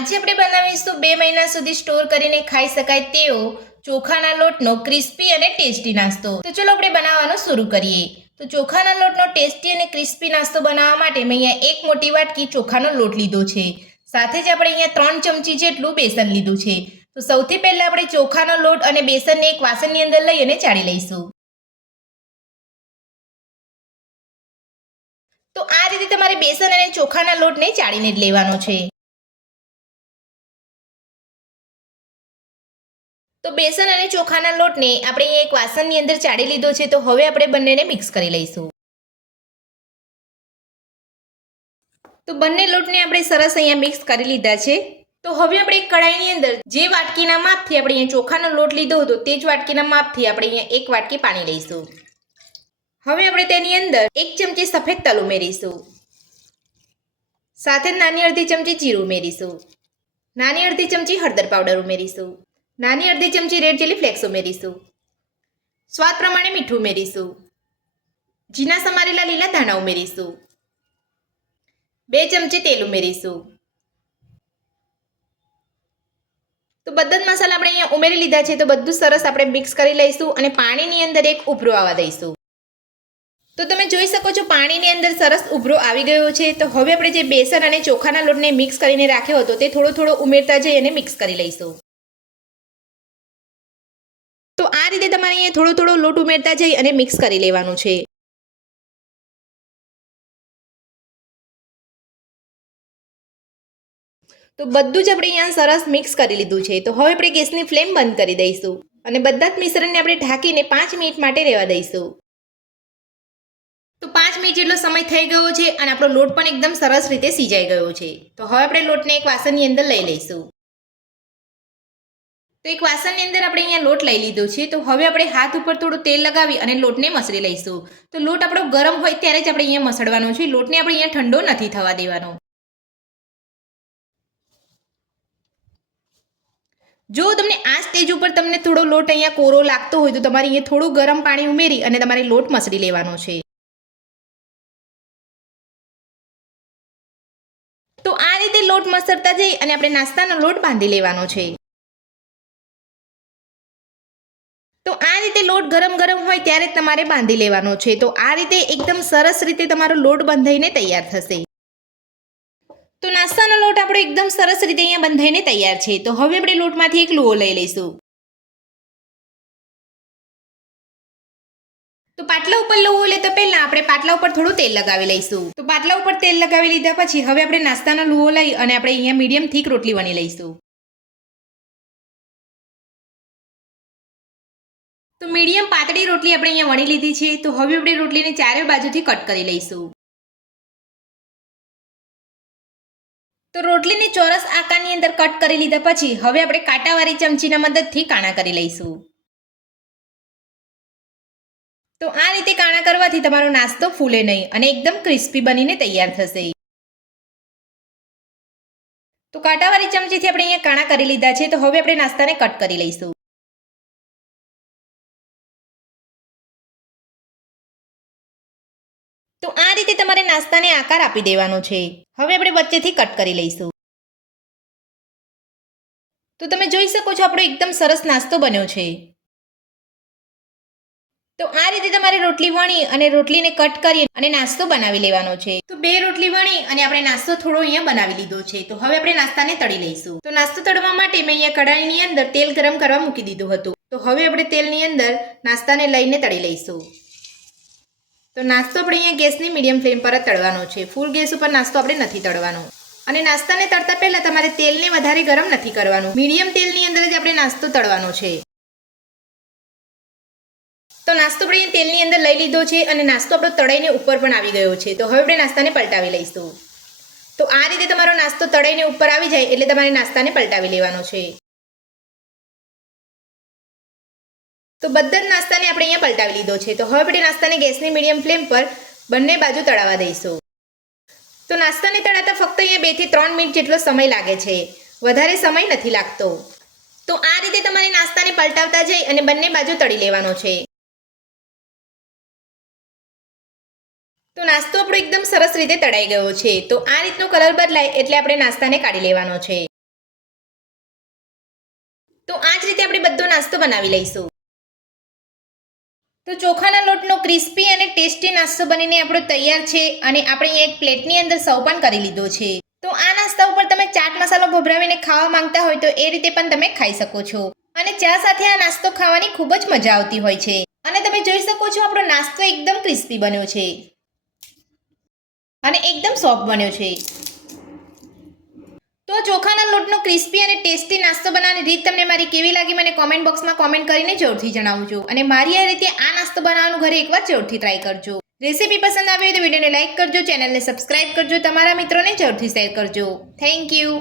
આજે આપણે બનાવીશું 2 મહિના સુધી સ્ટોર કરીને ખાઈ શકાય તેવો ચોખાના લોટનો ક્રિસ્પી અને ટેસ્ટી નાસ્તો। તો ચલો આપણે બનાવવાનું શરૂ કરીએ। તો ચોખાના લોટનો ટેસ્ટી અને ક્રિસ્પી નાસ્તો બનાવવા માટે મેં અહીંયા એક મોટી વાટકી ચોખાનો લોટ લીધો છે। સાથે જ આપણે અહીંયા 3 ચમચી જેટલું બેસન લીધું છે। તો સૌથી પહેલા આપણે ચોખાનો લોટ અને બેસનને એક વાસણની અંદર લઈ અને ચાળી લઈશું। તો આ રીતે તમારે બેસન અને ચોખાના લોટને ચાળીને જ લેવાનો છે। તો બેસન અને ચોખાના લોટને આપણે અહીંયા એક વાસણની અંદર ચાળી લીધો છે। તો હવે આપણે બંનેને મિક્સ કરી લઈશું। તો બંને લોટને આપણે સરસ અહીંયા મિક્સ કરી લીધા છે। તો હવે આપણે એક કડાઈની અંદર જે વાટકીના માપથી આપણે અહીંયા ચોખાનો લોટ લીધો હતો તે જ વાટકીના માપથી આપણે અહીંયા એક વાટકી પાણી લઈશું। હવે આપણે તેની અંદર 1 ચમચી સફેદ તલ ઉમેરીશું। સાથે નાની અડધી ચમચી જીરું ઉમેરીશું। નાની અડધી ચમચી હળદર પાવડર ઉમેરીશું। નાની અડધી ચમચી રેડ ચીલી ફ્લેક્સ ઉમેરીશું। સ્વાદ પ્રમાણે મીઠું ઉમેરીશું। ઝીણા સમારેલા લીલા ધાણા ઉમેરીશું। 2 ચમચી તેલ ઉમેરીશું। તો બધા જ મસાલા આપણે અહીંયા ઉમેરી લીધા છે। તો બધું સરસ આપણે મિક્સ કરી લઈશું અને પાણીની અંદર એક ઉભરો આવવા દઈશું। તો તમે જોઈ શકો છો પાણીની અંદર સરસ ઉભરો આવી ગયો છે। તો હવે આપણે જે બેસન અને ચોખાના લોટને મિક્સ કરીને રાખ્યો હતો તે થોડો થોડો ઉમેરતા જઈ અને મિક્સ કરી લઈશું। તો આ રીતે તમારે અહીંયા થોડો થોડો લોટ ઉમેરતા જઈ અને મિક્સ કરી લેવાનું છે। તો બધું જ આપણે અહીંયા સરસ મિક્સ કરી લીધું છે। તો હવે આપણે ગેસની ફ્લેમ બંધ કરી દઈશું અને બધા જ મિશ્રણને આપણે ઢાંકીને 5 મિનિટ માટે રહેવા દઈશું। તો 5 મિનિટ જેટલો સમય થઈ ગયો છે અને આપણો લોટ પણ એકદમ સરસ રીતે સીજાઈ ગયો છે। તો હવે આપણે લોટને એક વાસણની અંદર લઈ લઈશું। તો એક વાસણની અંદર આપણે અહીંયા લોટ લઈ લીધો છે। તો હવે આપણે હાથ ઉપર થોડું તેલ લગાવી અને લોટને મસળી લઈશું। તો લોટ આપણો ગરમ હોય ત્યારે જ આપણે અહીંયા મસળવાનો છે। લોટને આપણે અહીંયા ઠંડો નથી થવા દેવાનો। જો તમને આ સ્ટેજ ઉપર તમને થોડો લોટ અહીંયા કોરો લાગતો હોય તો તમારે અહીંયા થોડું ગરમ પાણી ઉમેરી અને તમારે લોટ મસળી લેવાનો છે। તો આ રીતે લોટ મસળતા જઈ અને આપણે નાસ્તાનો લોટ બાંધી લેવાનો છે। તો આ રીતે લોટ ગરમ ગરમ હોય ત્યારે જ તમારે બાંધી લેવાનો છે। તો આ રીતે એકદમ સરસ રીતે તમારો લોટ બંધાઈને તૈયાર થશે। તો નાસ્તાનો લોટ આપણો એકદમ સરસ રીતે અહીંયા બંધાઈને તૈયાર છે। તો હવે આપણે લોટમાંથી એક લુઓ લઈ લઈશું। તો પાટલા ઉપર લુઓ લેતા પહેલા આપણે પાટલા ઉપર થોડું તેલ લગાવી લઈશું। તો પાટલા ઉપર તેલ લગાવી લીધા પછી હવે આપણે નાસ્તાનો લુઓ લઈ અને આપણે અહીંયા મીડિયમ થીક રોટલી વણી લઈશું। તો મીડિયમ પાતળી રોટલી આપણે અહીંયા વણી લીધી છે। તો હવે આપણે રોટલીને ચારે બાજુથી કટ કરી લઈશું। તો રોટલીને ચોરસ આકારની અંદર કટ કરી લીધા પછી હવે આપણે કાંટાવાળી ચમચીના મદદથી કાણા કરી લઈશું। તો આ રીતે કાણા કરવાથી તમારો નાસ્તો ફૂલે નહીં અને એકદમ ક્રિસ્પી બનીને તૈયાર થશે। તો કાંટાવાળી ચમચીથી આપણે અહીંયા કાણા કરી લીધા છે। તો હવે આપણે નાસ્તાને કટ કરી લઈશું। તો આ રીતે તમારે નાસ્તાને આકાર આપી દેવાનો છે। હવે આપણે વચ્ચેથી કટ કરી લઈશું। તો તમે જોઈ શકો છો આપણો એકદમ સરસ નાસ્તો બન્યો છે। તો આ રીતે તમારે રોટલી વણી અને રોટલીને કટ કરી અને નાસ્તો બનાવી લેવાનો છે। તો 2 રોટલી વણી અને આપણે નાસ્તો થોડો અહીંયા બનાવી લીધો છે। તો હવે આપણે નાસ્તાને તળી લઈશું। તો નાસ્તો તળવા માટે મેં અહીંયા કઢાઈની અંદર તેલ ગરમ કરવા મૂકી દીધું હતું। તો હવે આપણે તેલની અંદર નાસ્તાને લઈને તળી લઈશું। તો નાસ્તો આપણે અહીંયા ગેસની મીડિયમ ફ્લેમ પર જ તળવાનો છે। ફૂલ ગેસ ઉપર નાસ્તો આપણે નથી તળવાનો। અને નાસ્તાને તળતા પહેલા તમારે તેલને વધારે ગરમ નથી કરવાનું, મીડિયમ તેલની અંદર જ આપણે નાસ્તો તળવાનો છે। તો નાસ્તો આપણે તેલની અંદર લઈ લીધો છે અને નાસ્તો આપણો તળાઈને ઉપર પણ આવી ગયો છે। તો હવે આપણે નાસ્તાને પલટાવી લઈશું। તો આ રીતે તમારો નાસ્તો તળાઈને ઉપર આવી જાય એટલે તમારે નાસ્તાને પલટાવી લેવાનો છે। તો બધા જ નાસ્તાને આપણે અહીંયા પલટાવી લીધો છે। તો હવે આપણે નાસ્તાને ગેસની મીડિયમ ફ્લેમ પર બંને બાજુ તળાવવા દઈશું। તો નાસ્તાને તળાતા ફક્ત અહીંયા 2 થી 3 મિનિટ જેટલો સમય લાગે છે, વધારે સમય નથી લાગતો। તો આ રીતે તમારે નાસ્તાને પલટાવતા જઈ અને બંને બાજુ તળી લેવાનો છે। તો નાસ્તો આપણો એકદમ સરસ રીતે તળાઈ ગયો છે। તો આ રીતનો કલર બદલાય એટલે આપણે નાસ્તાને કાઢી લેવાનો છે। તો આ જ રીતે આપણે બધો નાસ્તો બનાવી લઈશું. તો ચોખાના લોટનો ક્રિસ્પી અને ટેસ્ટી નાસ્તો બનીને આપણો તૈયાર છે અને આપણે અહીંયા એક પ્લેટની અંદર સર્વ પણ કરી લીધો છે. તો આ નાસ્તા ઉપર તમે ચાટ મસાલો ભભરાવીને ખાવા માંગતા હોય તો એ રીતે પણ તમે ખાઈ શકો છો અને ચા સાથે આ નાસ્તો ખાવાની ખૂબ જ મજા આવતી હોય છે. અને તમે જોઈ શકો છો આપણો નાસ્તો એકદમ ક્રિસ્પી બન્યો છે અને એકદમ સોફ્ટ બન્યો છે. તો ચોખાના લોટનો ક્રિસ્પી અને ટેસ્ટી નાસ્તો બનાવવાની રીત તમને મારી કેવી લાગી મને કોમેન્ટ બોક્સમાં કોમેન્ટ કરીને જરૂરથી જણાવજો અને મારી આ રીતે આ નાસ્તો બનાવવાનું ઘરે એકવાર જરૂરથી ટ્રાય કરજો. રેસીપી પસંદ આવી હોય તો વિડીયોને લાઇક કરજો, ચેનલને સબસ્ક્રાઇબ કરજો, તમારા મિત્રોને જરૂરથી શેર કરજો. Thank you.